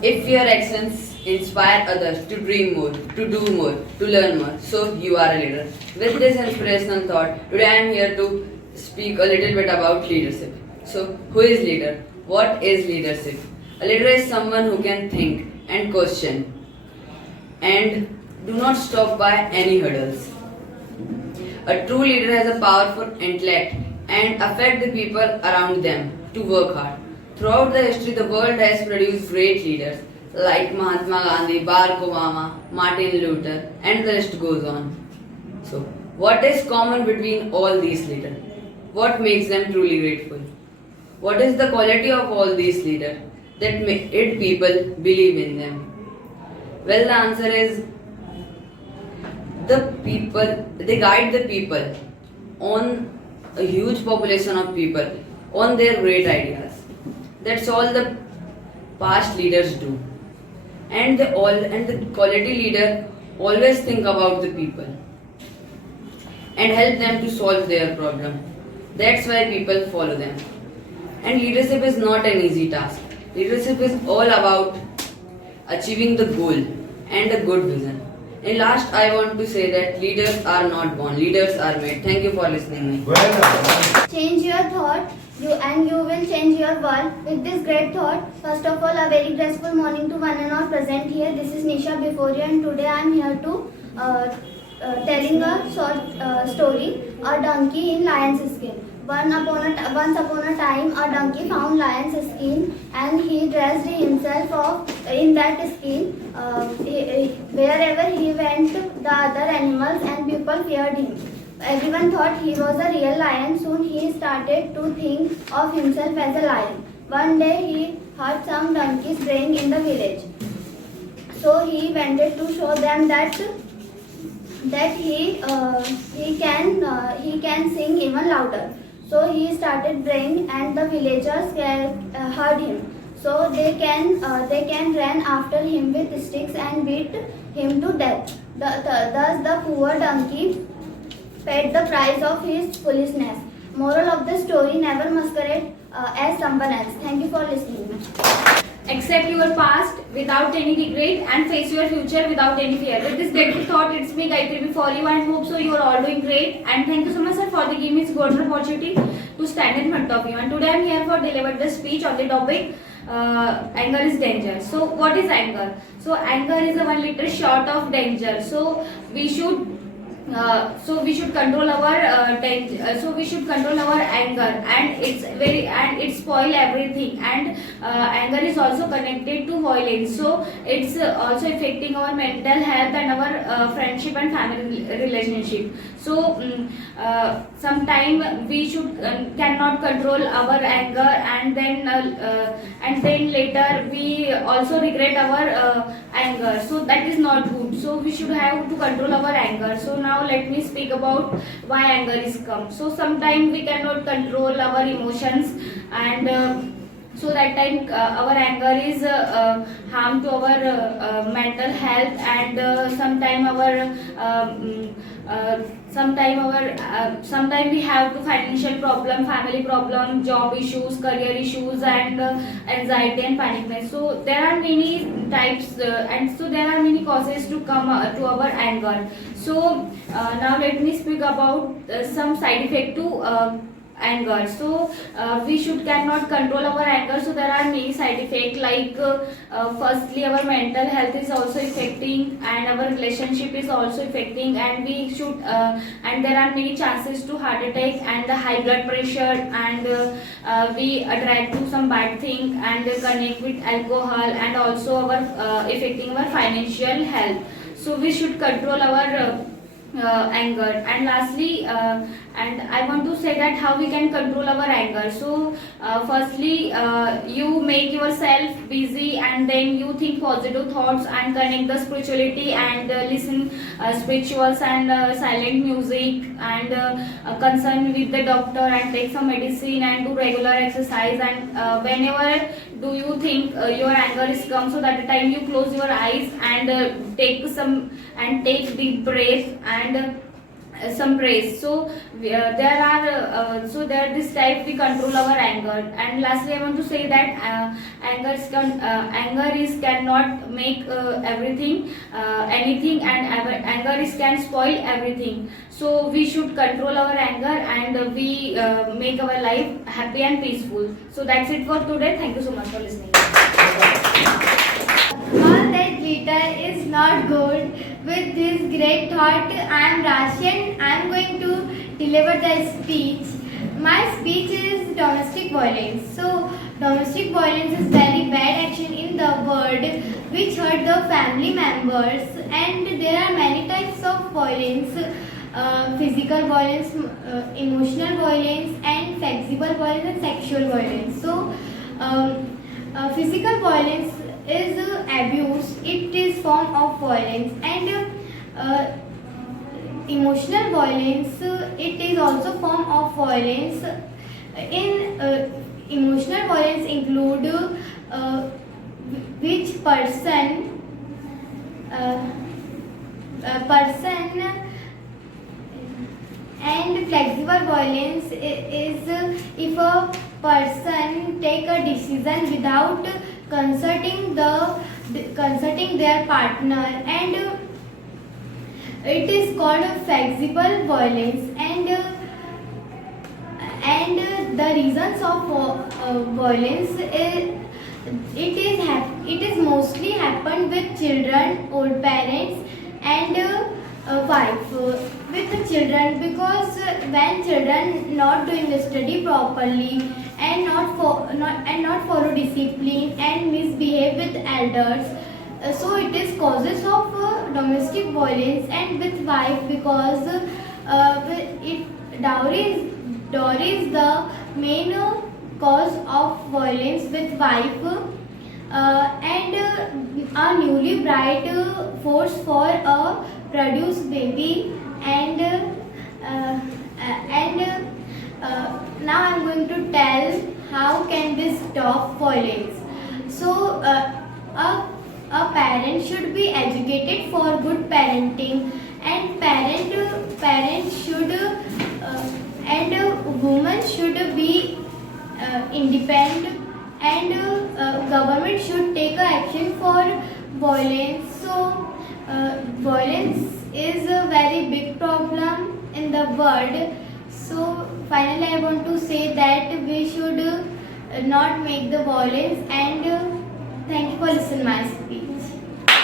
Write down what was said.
If your actions inspire others to dream more, to do more, to learn more, so you are a leader. With this inspirational thought, today I am here to speak a little bit about leadership. So, who is leader? What is leadership? A leader is someone who can think and question and do not stop by any hurdles. A true leader has a powerful intellect and affect the people around them to work hard. Throughout the history, the world has produced great leaders like Mahatma Gandhi, Barack Obama, Martin Luther, and the list goes on. So, what is common between all these leaders? What makes them truly grateful? What is the quality of all these leaders that made people believe in them? Well, the answer is the people, they guide the people on a huge population of people on their great ideas. That's all the past leaders do. And the quality leader always think about the people and help them to solve their problem. That's why people follow them. And leadership is not an easy task. Leadership is all about achieving the goal and a good vision. And last, I want to say that leaders are not born, leaders are made. Thank you for listening me. Well done. Change your thought, you will change your world. With this great thought, first of all, a very graceful morning to one and all present here. This is Nisha before you, and today I am here to telling a short story. A donkey in lion's skin. Once upon a time, a donkey found lion's skin, and he dressed himself in that skin. Wherever he went, the other animals and people feared him. Everyone thought he was a real lion. Soon he started to think of himself as a lion. One day he heard some donkeys braying in the village. So he wanted to show them that he can sing even louder. So he started braying, and the villagers heard him. So they can run after him with sticks and beat him to death. Thus the poor donkey paid the price of his foolishness. Moral of the story: never masquerade as someone else. Thank you for listening. Accept your past without any regret and face your future without any fear. With this grateful thought, it's me Gayatri before you, and hope so you are all doing great. And thank you so much, sir, for the giving me this golden opportunity to stand in front of you. And today I'm here for deliver the speech on the topic anger is danger. So what is anger? So anger is a 1 liter shot of danger. So we should control our control our anger, and it spoil everything. And anger is also connected to violence, so it's also affecting our mental health and our friendship and family relationship. So sometime we should cannot control our anger, and then later we also regret our anger, so that is not good. So we should have to control our anger. So now let me speak about why anger is come. So sometimes we cannot control our emotions, and so that time our anger is harm to our mental health, and sometime we have to financial problem, family problem, job issues, career issues, and anxiety and panicness. So there are many types, and so there are many causes to come to our anger. So now let me speak about some side effect to anger. So we cannot control our anger, so there are many side effects, like firstly our mental health is also affecting, and our relationship is also affecting, and and there are many chances to heart attack and the high blood pressure, and we attract to some bad thing and connect with alcohol, and also our affecting our financial health. So we should control our anger. And lastly, and I want to say that how we can control our anger. So firstly, you make yourself busy, and then you think positive thoughts and connect the spirituality, and listen spirituals and silent music, and concern with the doctor, and take some medicine, and do regular exercise. And whenever do you think your anger is come, so that the time you close your eyes and take deep breath, some praise. So there this type we control our anger. And lastly, I want to say that anger is cannot make everything anything, and anger is can spoil everything. So we should control our anger, and we make our life happy and peaceful. So that's it for today. Thank you so much for listening. All that glitter is not gold. With this great thought, I am Rashi and I am going to deliver the speech. My speech is domestic violence. So, domestic violence is very bad action in the world which hurt the family members, and there are many types of violence. Physical violence, emotional violence, and flexible violence and sexual violence. So, physical violence is abuse. It is form of violence, and emotional violence. It is also form of violence. In emotional violence include which person and flexible violence is if a person take a decision without consulting their partner, and it is called flexible violence. And the reasons of violence it is mostly happen with children, old parents, and wife. With the children, because when children not doing the study properly and not follow discipline and misbehave with elders, so it is causes of domestic violence. And with wife, because dowry is the main cause of violence with wife. And a newly bride force for a produce baby, and now I am going to tell how can this stop violence. So a parent should be educated for good parenting, and parent should and woman should be independent, and government should take action for violence. So violence is a very big problem in the world. So finally I want to say that we should not make the violence, and thank you for listening my speech.